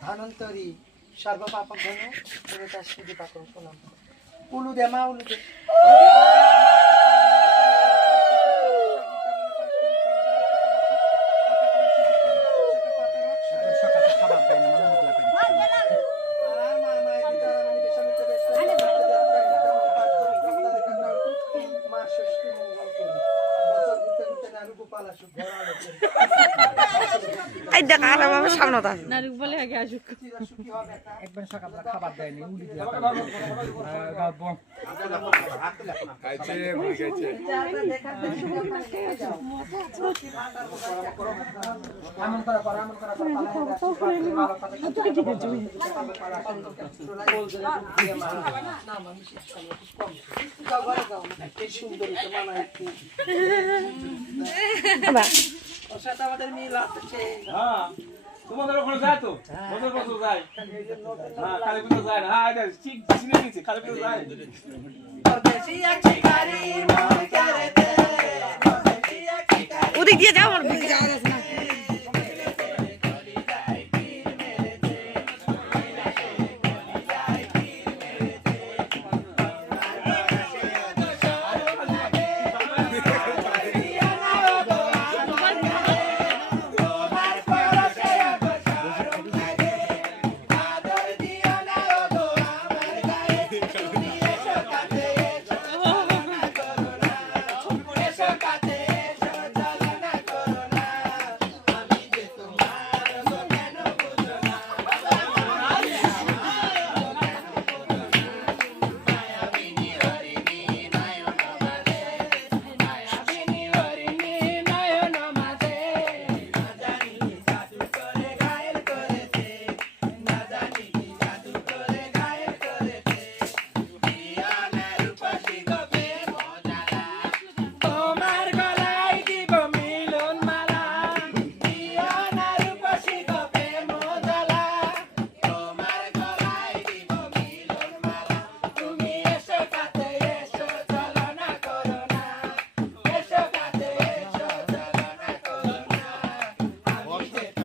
ধনন্তরী সর্বপাপঘ্ন পুরুষাস্তি পাকং প্রণাম উলু দে মা উলু দে এই দেখ আর আমার সামনে দাও নারুক বলে আগে আসুক একবার সকালবেলা খাবার দেয়নি উলি দিয়ে খাইছে ভুল গেছে এমন করা করা এমন করা আমাদের মিল আছে তোমাদের ওখানে যায় তো বছর বছর যায় হ্যাঁ কালী পুজো যায় না হ্যাঁ এটা ঠিক চিনে নিয়েছি কালী পুজো যায় ওদিক দিয়ে যাও আমার